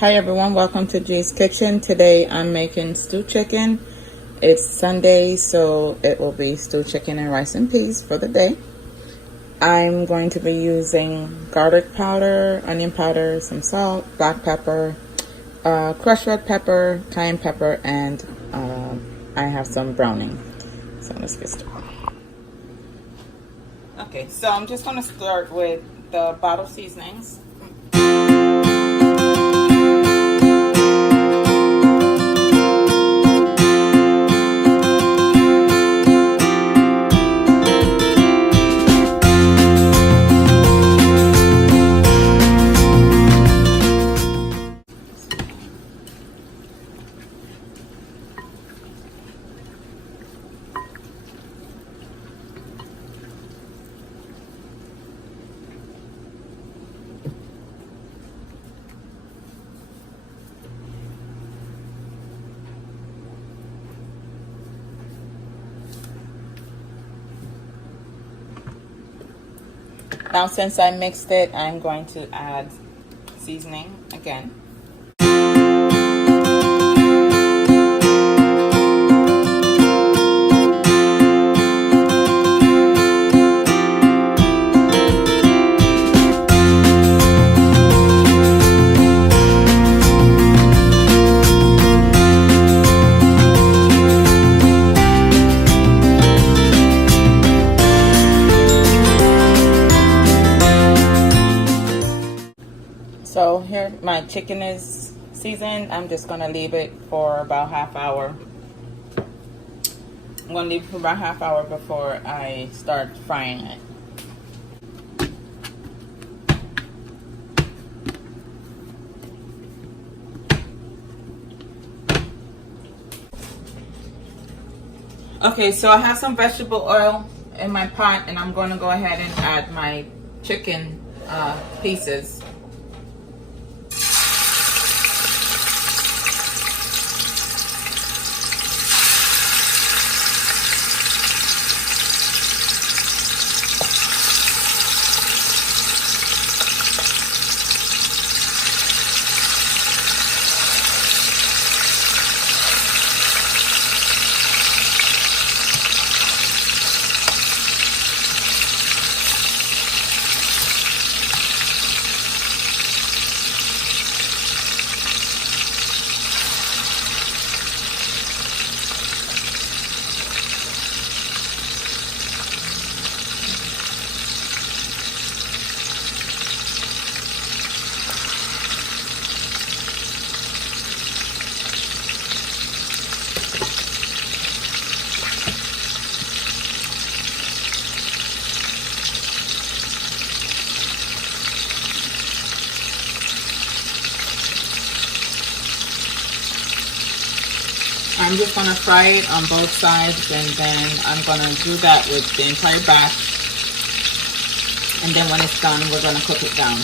Hi everyone, welcome to Jay's Kitchen. Today I'm making stewed chicken. It's Sunday, so it will be stewed chicken and rice and peas for the day. I'm going to be using garlic powder, onion powder, some salt, black pepper, crushed red pepper, cayenne pepper, and I have some browning. So let's get started. Okay, so I'm just going to start with the bottle seasonings. Now since I mixed it, I'm going to add seasoning again. So here my chicken is seasoned. I'm just gonna leave it for about half hour. I'm gonna leave it for about half hour before I start frying it. Okay, so I have some vegetable oil in my pot, and I'm gonna go ahead and add my chicken pieces. I'm just gonna fry it on both sides, and then I'm gonna do that with the entire batch. And then when it's done, we're gonna cook it down.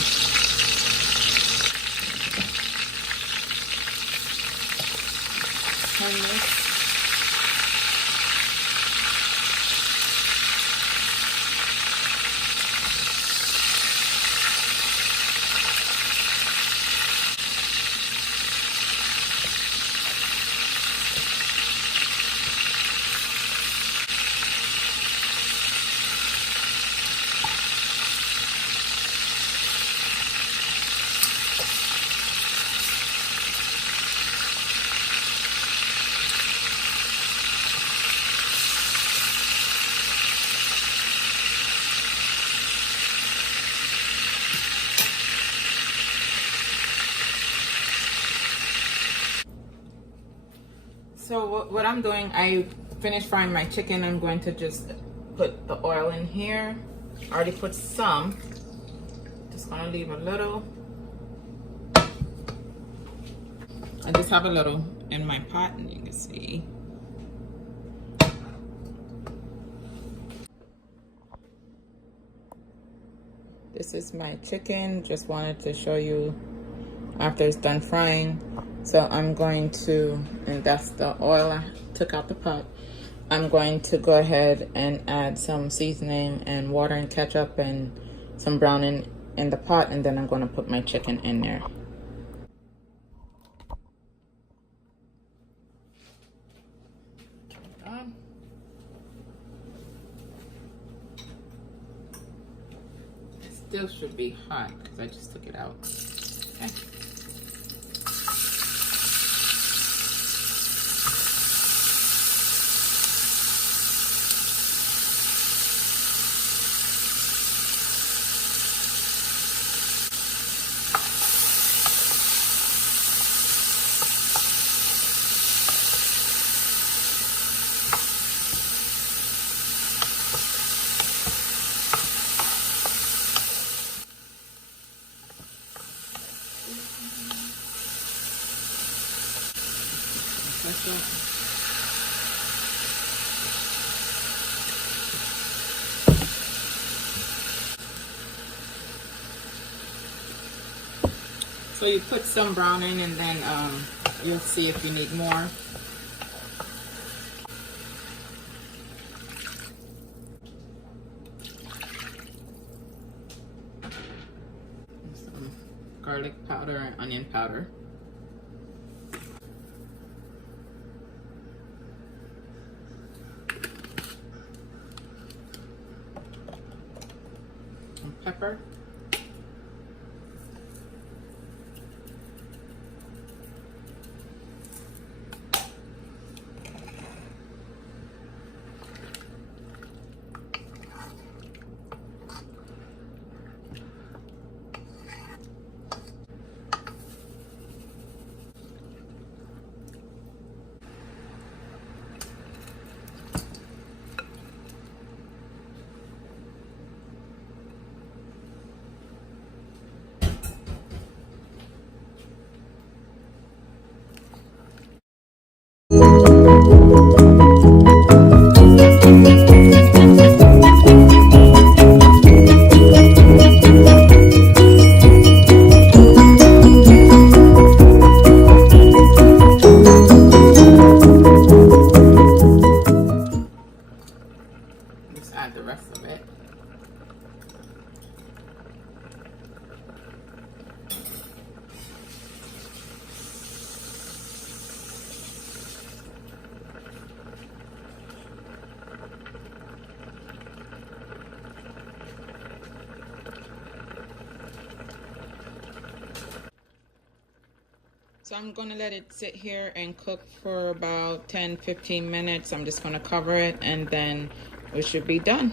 So what I'm doing, I finished frying my chicken. I'm going to just put the oil in here. I already put some. Just gonna leave a little. I just have a little in my pot, and you can see. This is my chicken. Just wanted to show you after it's done frying. So I'm going to, and that's the oil I took out the pot. I'm going to go ahead and add some seasoning and water and ketchup and some browning in the pot, and then I'm going to put my chicken in there. still should be hot because I just took it out. Okay. So you put some brown in and then you'll see if you need more. Some garlic powder and onion powder. Some pepper. Add the rest of it. So I'm going to let it sit here and cook for about 10-15 minutes. I'm just going to cover it and then we should be done.